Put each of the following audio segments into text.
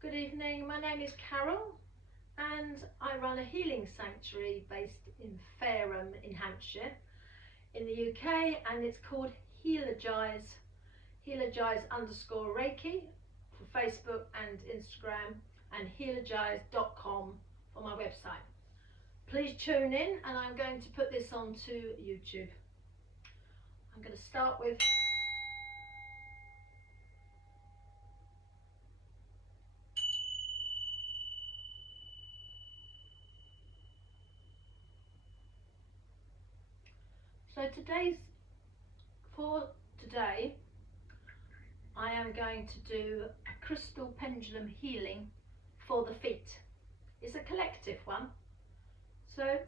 Good evening, my name is Carol and I run a healing sanctuary based in Fareham in Hampshire in the UK, and it's called Healergize _Reiki for Facebook and Instagram, and healergize.com for my website. Please tune in, and I'm going to put this onto YouTube. I'm going to start with today I am going to do a crystal pendulum healing for the feet. It's a collective one, so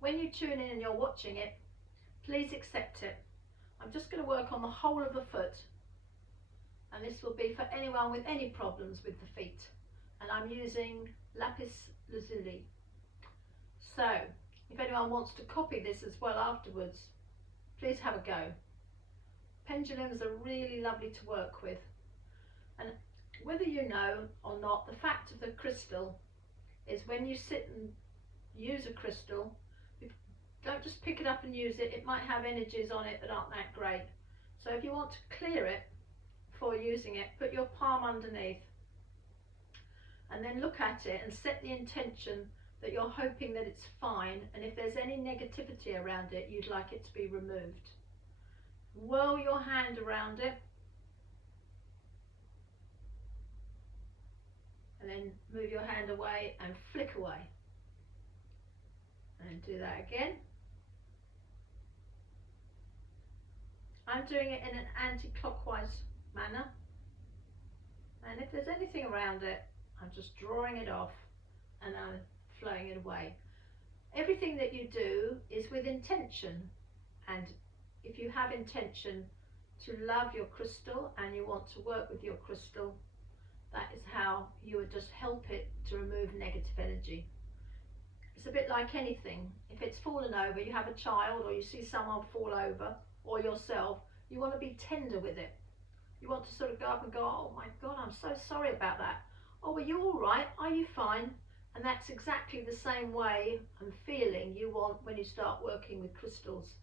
when you tune in and you're watching it, please accept it. I'm just going to work on the whole of the foot, and this will be for anyone with any problems with the feet, and I'm using Lapis Lazuli. So if anyone wants to copy this as well afterwards, please have a go. Pendulums are really lovely to work with, and whether you know or not, the fact of the crystal is when you sit and use a crystal, don't just pick it up and use it. It might have energies on it that aren't that great. So if you want to clear it before using it, put your palm underneath and then look at it and set the intention that you're hoping that it's fine, and if there's any negativity around it, you'd like it to be removed. Whirl your hand around it and then move your hand away and flick away, and do that again. I'm doing it in an anti-clockwise manner, and if there's anything around it, I'm just drawing it off and I'm flowing it away. Everything that you do is with intention, and if you have intention to love your crystal and you want to work with your crystal, that is how you would just help it to remove negative energy. It's a bit like anything. If it's fallen over, you have a child or you see someone fall over, or yourself, you want to be tender with it. You want to sort of go up and go, oh my God, I'm so sorry about that. Oh, are you all right? Are you fine? And that's exactly the same way and feeling you want when you start working with crystals.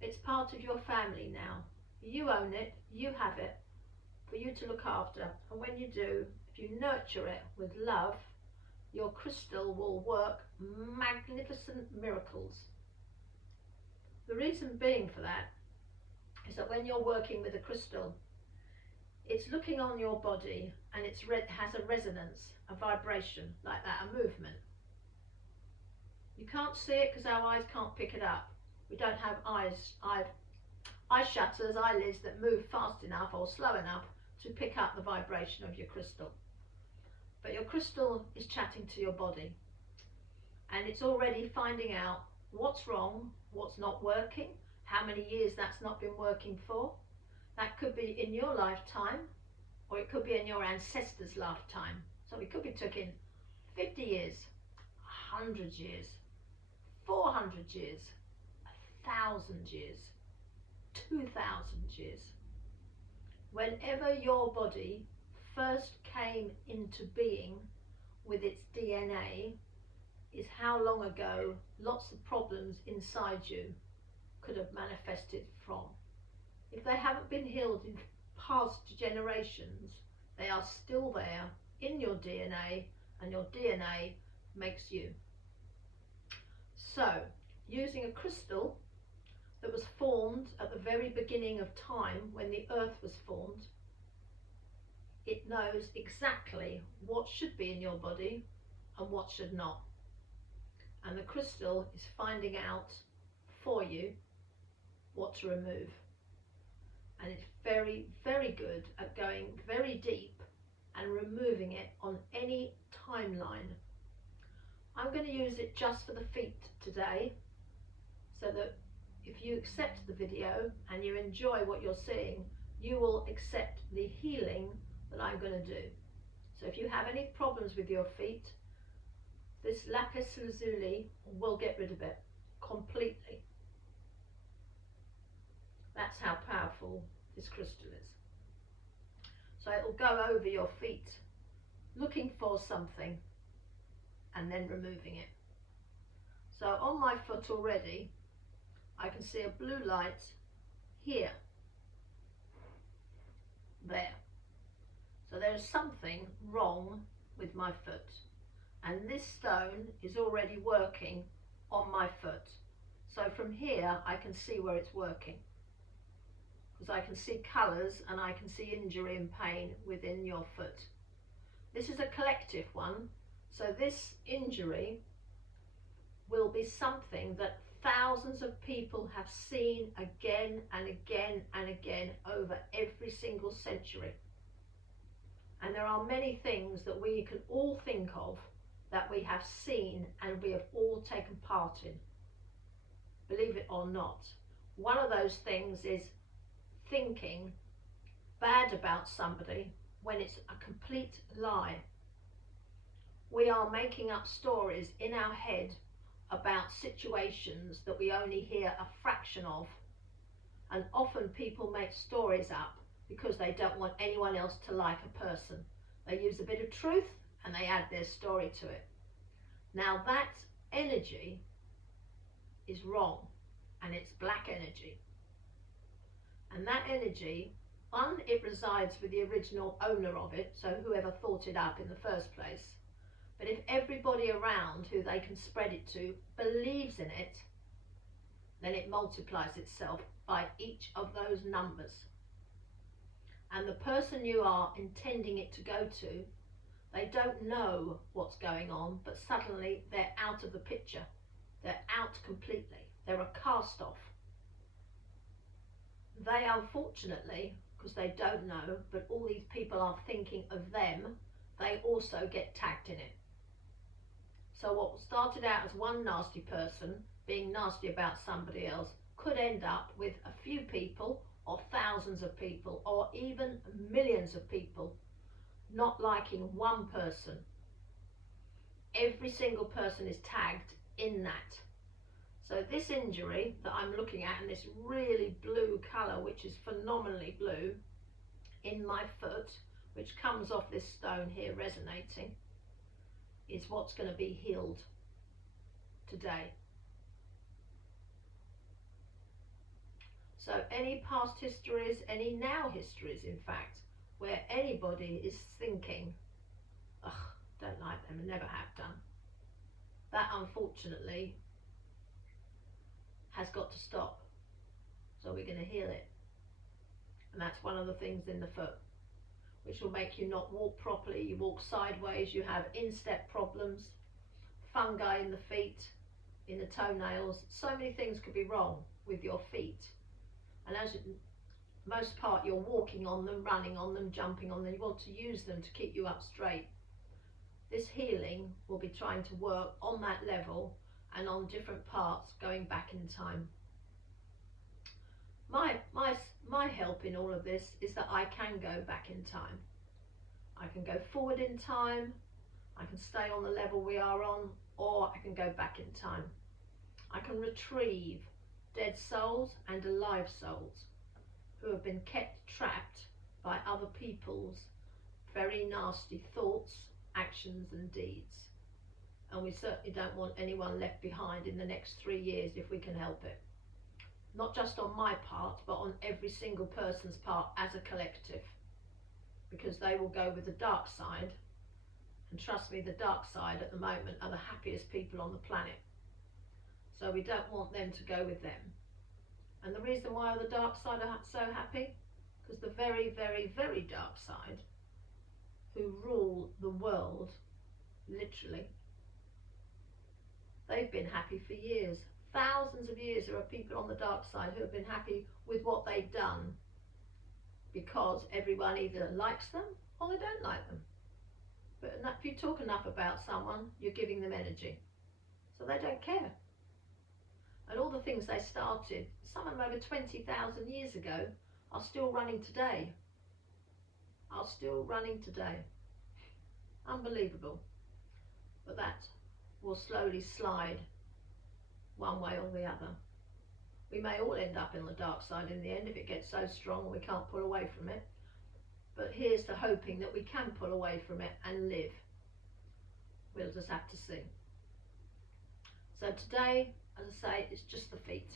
It's part of your family now. You own it, you have it, for you to look after. And when you do, if you nurture it with love, your crystal will work magnificent miracles. The reason being for that is that when you're working with a crystal, it's looking on your body, and it has a resonance, a vibration like that, a movement. You can't see it because our eyes can't pick it up. We don't have eye shutters, eyelids that move fast enough or slow enough to pick up the vibration of your crystal. But your crystal is chatting to your body, and it's already finding out what's wrong, what's not working, how many years that's not been working for. That could be in your lifetime, or it could be in your ancestors' lifetime. So it could be taking 50 years, 100 years, 400 years, 1,000 years, 2,000 years. Whenever your body first came into being with its DNA is how long ago lots of problems inside you could have manifested from. If they haven't been healed in past generations, they are still there in your DNA, and your DNA makes you. So, using a crystal that was formed at the very beginning of time when the earth was formed, it knows exactly what should be in your body and what should not. And the crystal is finding out for you what to remove. And it's very, very good at going very deep and removing it on any timeline. I'm going to use it just for the feet today, so that if you accept the video and you enjoy what you're seeing, you will accept the healing that I'm going to do. So if you have any problems with your feet, this Lapis Lazuli will get rid of it completely. That's how powerful this crystal is. So it will go over your feet looking for something and then removing it. So on my foot already, I can see a blue light here, there. So there is something wrong with my foot, and this stone is already working on my foot. So from here I can see where it's working, because I can see colours and I can see injury and pain within your foot. This is a collective one, so this injury will be something that thousands of people have seen again and again and again over every single century. And there are many things that we can all think of that we have seen and we have all taken part in, believe it or not. One of those things is thinking bad about somebody when it's a complete lie. We are making up stories in our head about situations that we only hear a fraction of, and often people make stories up because they don't want anyone else to like a person. They use a bit of truth and they add their story to it. Now that energy is wrong, and it's black energy. And that energy, it resides with the original owner of it, so whoever thought it up in the first place. But if everybody around who they can spread it to believes in it, then it multiplies itself by each of those numbers. And the person you are intending it to go to, they don't know what's going on, but suddenly they're out of the picture. They're out completely. They're a cast off. They unfortunately, because they don't know, but all these people are thinking of them, they also get tagged in it. So what started out as one nasty person being nasty about somebody else could end up with a few people or thousands of people or even millions of people not liking one person. Every single person is tagged in that. So this injury that I'm looking at, in this really blue colour, which is phenomenally blue, in my foot, which comes off this stone here resonating, is what's going to be healed today. So any past histories, any now histories in fact, where anybody is thinking, ugh, don't like them and never have done, that unfortunately has got to stop. So we're going to heal it. And that's one of the things in the foot, which will make you not walk properly. You walk sideways, you have instep problems, fungi in the feet, in the toenails. So many things could be wrong with your feet. And as most part, you're walking on them, running on them, jumping on them. You want to use them to keep you up straight. This healing will be trying to work on that level and on different parts going back in time. My help in all of this is that I can go back in time. I can go forward in time, I can stay on the level we are on, or I can go back in time. I can retrieve dead souls and alive souls who have been kept trapped by other people's very nasty thoughts, actions and deeds. And we certainly don't want anyone left behind in the next 3 years if we can help it. Not just on my part, but on every single person's part as a collective, because they will go with the dark side. And trust me, the dark side at the moment are the happiest people on the planet. So we don't want them to go with them. And the reason why the dark side are so happy, because the very, very, very dark side, who rule the world, literally, they've been happy for years. Thousands of years there are people on the dark side who have been happy with what they've done, because everyone either likes them or they don't like them. But if you talk enough about someone, you're giving them energy. So they don't care. And all the things they started, some of them over 20,000 years ago, are still running today. Are still running today. Unbelievable. But that will slowly slide one way or the other. We may all end up in the dark side in the end if it gets so strong and we can't pull away from it. But here's to hoping that we can pull away from it and live. We'll just have to see. So today, as I say, it's just the feet.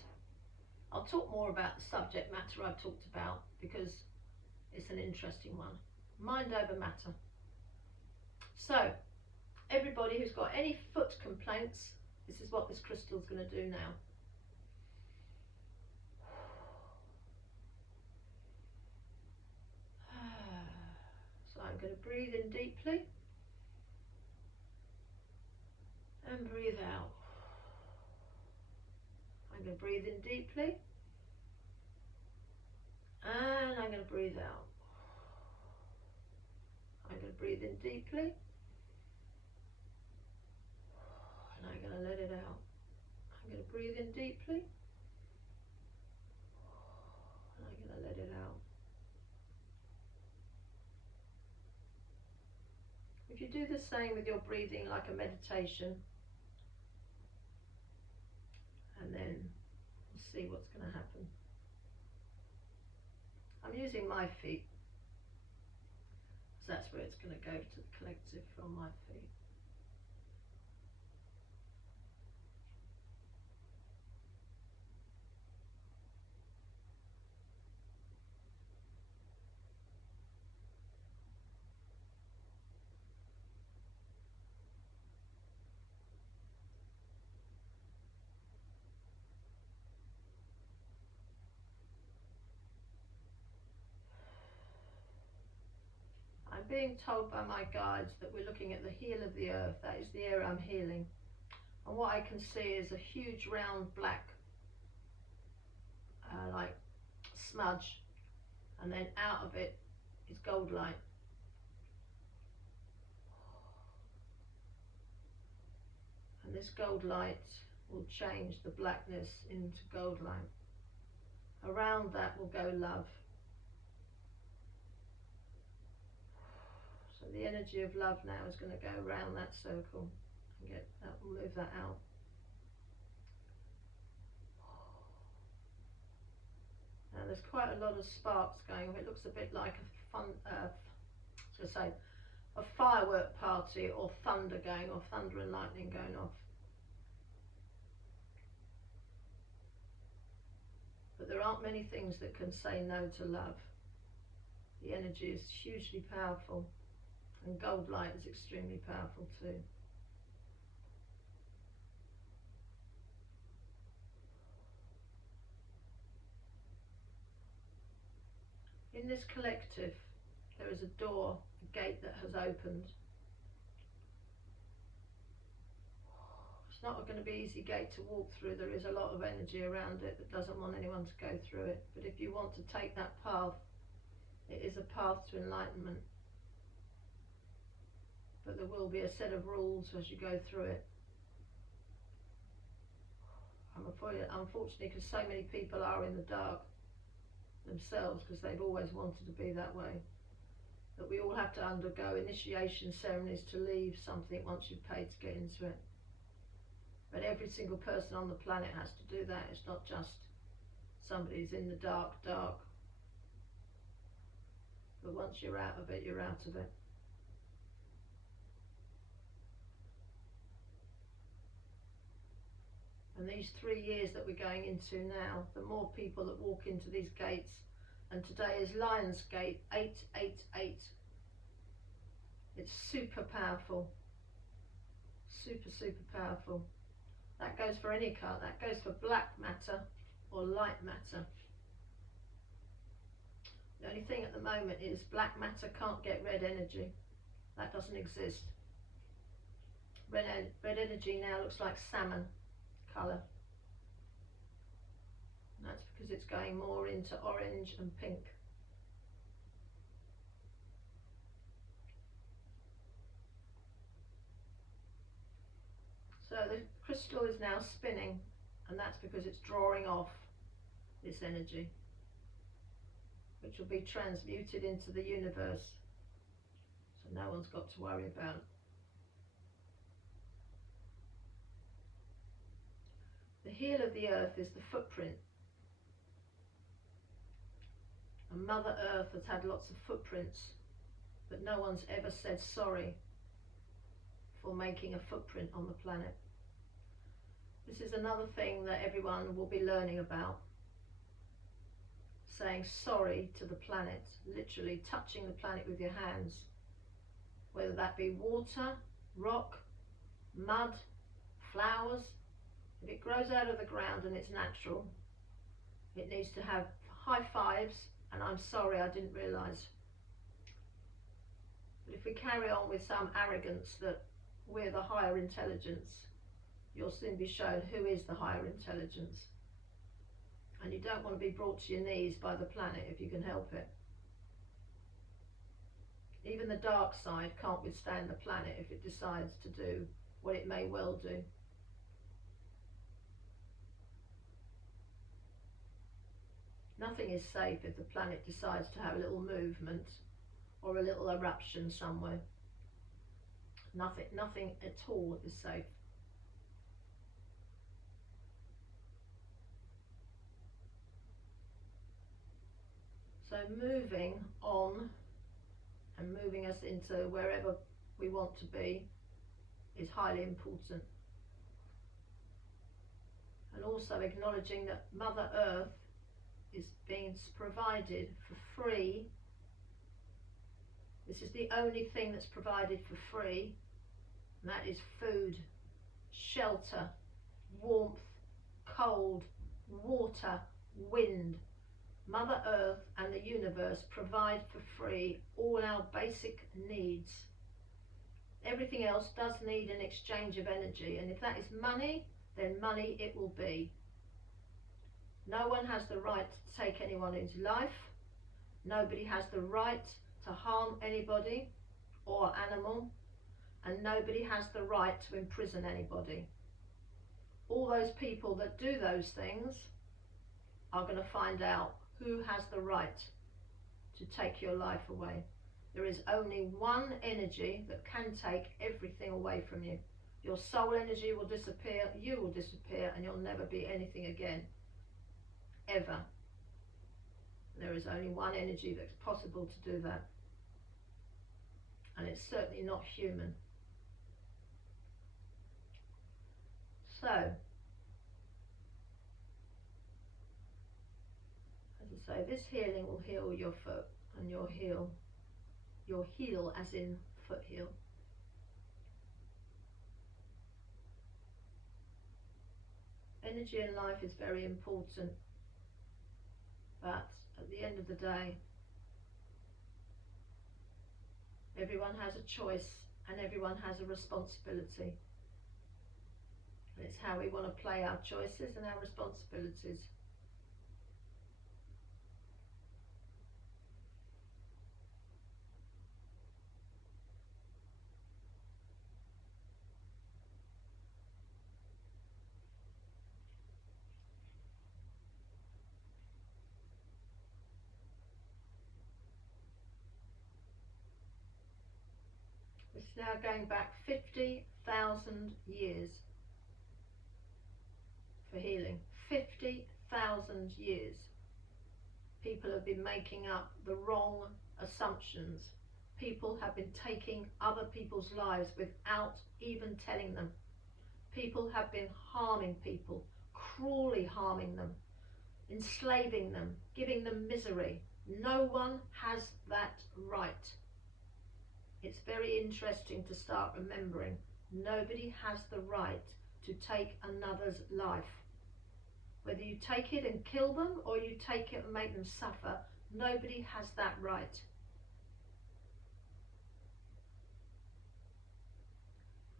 I'll talk more about the subject matter I've talked about because it's an interesting one. Mind over matter. So, everybody who's got any foot complaints, this is what this crystal is going to do now. So I'm going to breathe in deeply and breathe out. I'm going to breathe in deeply and I'm going to breathe out. I'm going to breathe in deeply and I'm going to let it out. I'm going to breathe in deeply and I'm going to let it out. If you do the same with your breathing like a meditation, and then we'll see what's going to happen. I'm using my feet, so that's where it's going to go to the collective from my feet. I'm being told by my guides that we're looking at the heel of the earth. That is the area I'm healing. And what I can see is a huge round black like smudge, and then out of it is gold light. And this gold light will change the blackness into gold light. Around that will go love. So the energy of love now is going to go around that circle and get that, will move that out. Now there's quite a lot of sparks going off. It looks a bit like a fun, a firework party or thunder going off, thunder and lightning going off. But there aren't many things that can say no to love. The energy is hugely powerful, and gold light is extremely powerful too. In this collective, there is a door, a gate that has opened. It's not going to be an easy gate to walk through. There is a lot of energy around it that doesn't want anyone to go through it. But if you want to take that path, it is a path to enlightenment. But there will be a set of rules as you go through it. Unfortunately, because so many people are in the dark themselves, because they've always wanted to be that way, that we all have to undergo initiation ceremonies to leave something once you've paid to get into it. But every single person on the planet has to do that. It's not just somebody who's in the dark. But once you're out of it, you're out of it. And these 3 years that we're going into now, the more people that walk into these gates, and today is Lion's Gate 888. It's super powerful. Super, super powerful. That goes for any card. That goes for black matter or light matter. The only thing at the moment is black matter can't get red energy. That doesn't exist. Red energy now looks like salmon colour. And that's because it's going more into orange and pink. So the crystal is now spinning, and that's because it's drawing off this energy, which will be transmuted into the universe, so no one's got to worry about it. The heel of the earth is the footprint, And Mother Earth has had lots of footprints, but no one's ever said sorry for making a footprint on the planet. This is another thing that everyone will be learning about. Saying sorry to the planet, literally touching the planet with your hands, whether that be water, rock, mud, flowers. If it grows out of the ground and it's natural, it needs to have high fives and I'm sorry I didn't realise. But if we carry on with some arrogance that we're the higher intelligence, you'll soon be shown who is the higher intelligence. And you don't want to be brought to your knees by the planet if you can help it. Even the dark side can't withstand the planet if it decides to do what it may well do. Nothing is safe if the planet decides to have a little movement or a little eruption somewhere. Nothing at all is safe. So moving on and moving us into wherever we want to be is highly important. And also acknowledging that Mother Earth is being provided for free. This is the only thing that's provided for free, and that is food, shelter, warmth, cold, water, wind. Mother Earth and the universe provide for free all our basic needs. Everything else does need an exchange of energy, and if that is money, then money it will be. No one has the right to take anyone into life. Nobody has the right to harm anybody or animal, and nobody has the right to imprison anybody. All those people that do those things are going to find out who has the right to take your life away. There is only one energy that can take everything away from you. Your soul energy will disappear, you will disappear, and you'll never be anything again. Ever. There is only one energy that's possible to do that. And it's certainly not human. So, as I say, this healing will heal your foot and your heel as in foot heel. Energy in life is very important, but at the end of the day, everyone has a choice and everyone has a responsibility. And it's how we want to play our choices and our responsibilities. It's now going back 50,000 years for healing. 50,000 years. People have been making up the wrong assumptions. People have been taking other people's lives without even telling them. People have been harming people, cruelly harming them, enslaving them, giving them misery. No one has that right. It's very interesting to start remembering nobody has the right to take another's life. Whether you take it and kill them or you take it and make them suffer, nobody has that right.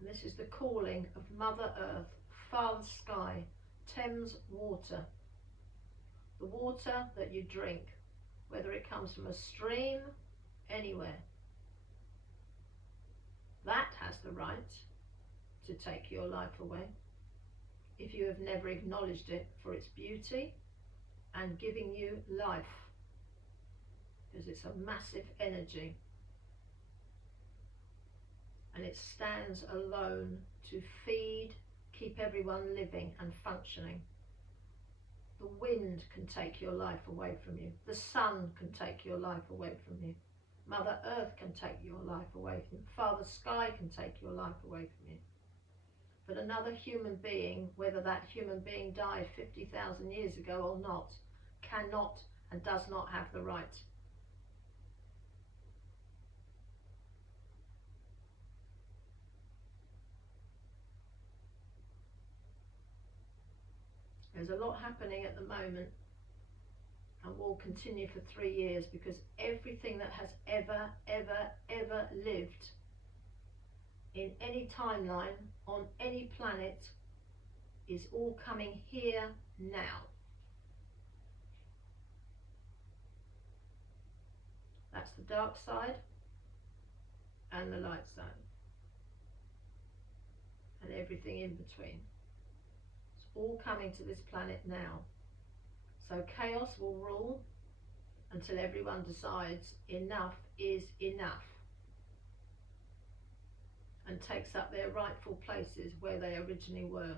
And this is the calling of Mother Earth, Father Sky, Thames water. The water that you drink, whether it comes from a stream, anywhere. That has the right to take your life away if you have never acknowledged it for its beauty and giving you life, because it's a massive energy and it stands alone to feed, keep everyone living and functioning. The wind can take your life away from you. The sun can take your life away from you. Mother Earth can take your life away from you. Father Sky can take your life away from you. But another human being, whether that human being died 50,000 years ago or not, cannot and does not have the right. There's a lot happening at the moment, and will continue for 3 years, because everything that has ever lived in any timeline on any planet is all coming here now. That's the dark side and the light side, and everything in between. It's all coming to this planet now. So chaos will rule until everyone decides enough is enough and takes up their rightful places where they originally were.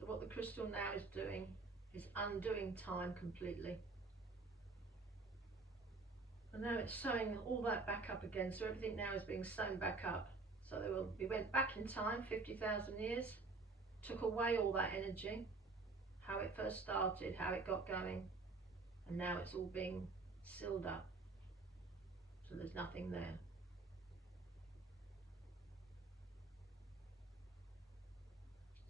So what the crystal now is doing is undoing time completely. And now it's sewing all that back up again, so everything now is being sewn back up. So we went back in time 50,000 years, took away all that energy, how it first started, how it got going, and now it's all being sealed up. So there's nothing there.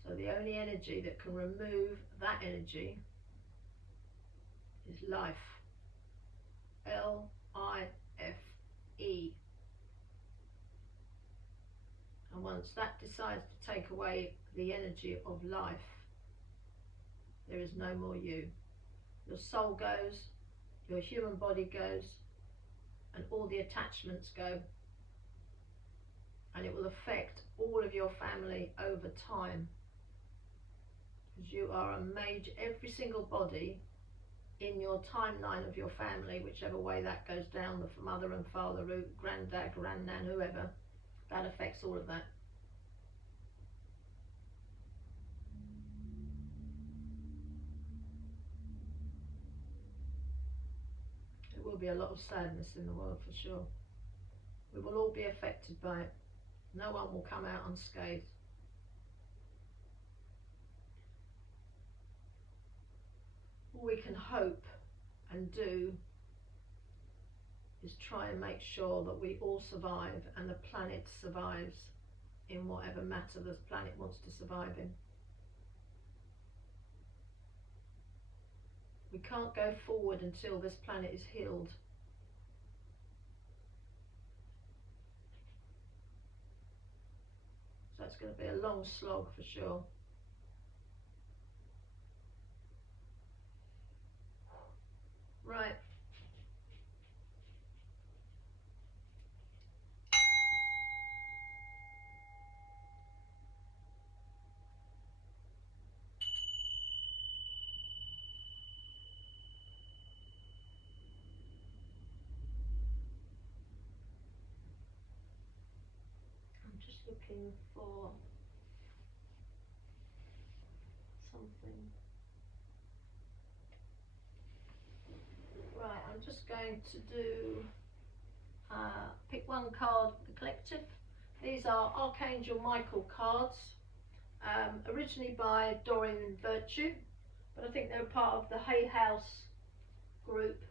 So the only energy that can remove that energy is life. L-I-F-E. And once that decides to take away the energy of life, there is no more you. Your soul goes, your human body goes, and all the attachments go. And it will affect all of your family over time. Because you are a major, every single body in your timeline of your family, whichever way that goes down, the mother and father route, granddad, grandnan, whoever, that affects all of that. There will be a lot of sadness in the world for sure. We will all be affected by it. No one will come out unscathed. All we can hope and do is try and make sure that we all survive and the planet survives in whatever matter this planet wants to survive in. We can't go forward until this planet is healed. So it's going to be a long slog for sure. Right. I'm just looking for something. Right, I'm just going to do pick one card for the collective. These are Archangel Michael cards, originally by Doreen Virtue, but I think they're part of the Hay House group.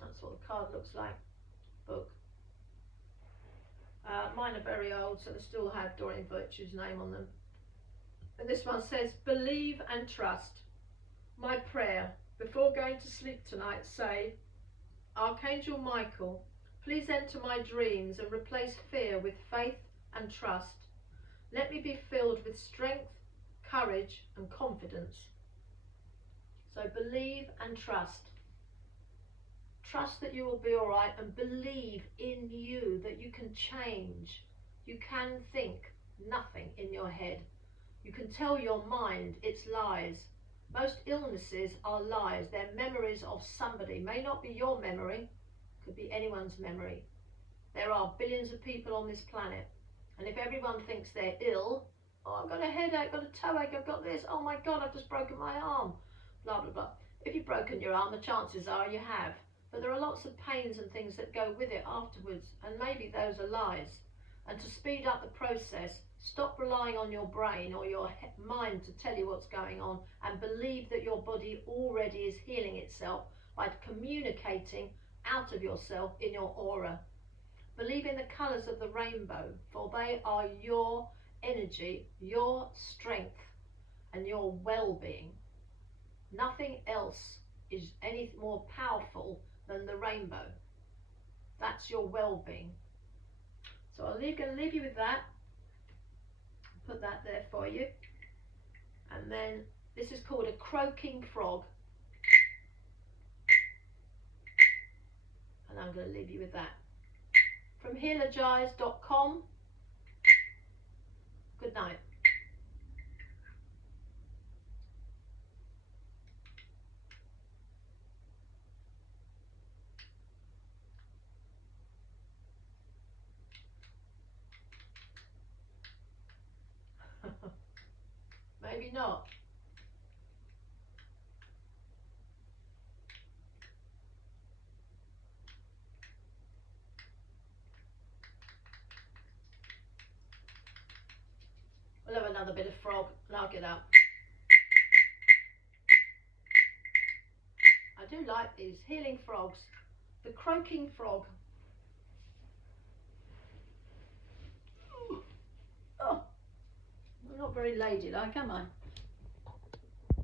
That's what the card looks like, book. Mine are very old, so they still have Doreen Virtue's name on them. And this one says, believe and trust. My prayer before going to sleep tonight, say, Archangel Michael, please enter my dreams and replace fear with faith and trust. Let me be filled with strength, courage and confidence. So believe and trust. Trust that you will be all right, and believe in you, that you can change. You can think nothing in your head. You can tell your mind it's lies. Most illnesses are lies. They're memories of somebody. May not be your memory, could be anyone's memory. There are billions of people on this planet, and if everyone thinks they're ill, oh, I've got a headache, I've got a toe ache, I've got this, oh my God, I've just broken my arm, blah, blah, blah. If you've broken your arm, the chances are you have. But there are lots of pains and things that go with it afterwards, and maybe those are lies. And to speed up the process, stop relying on your brain or your mind to tell you what's going on, and believe that your body already is healing itself by communicating out of yourself in your aura. Believe in the colours of the rainbow, for they are your energy, your strength, and your well-being. Nothing else is any more powerful than the rainbow. That's your well-being. So I'm going to leave you with that. Put that there for you. And then this is called a croaking frog. And I'm going to leave you with that. From healergize.com. Good night. Maybe not. We'll have another bit of frog and I'll get up. I do like these healing frogs. The croaking frog. Oh, I'm not very ladylike, am I?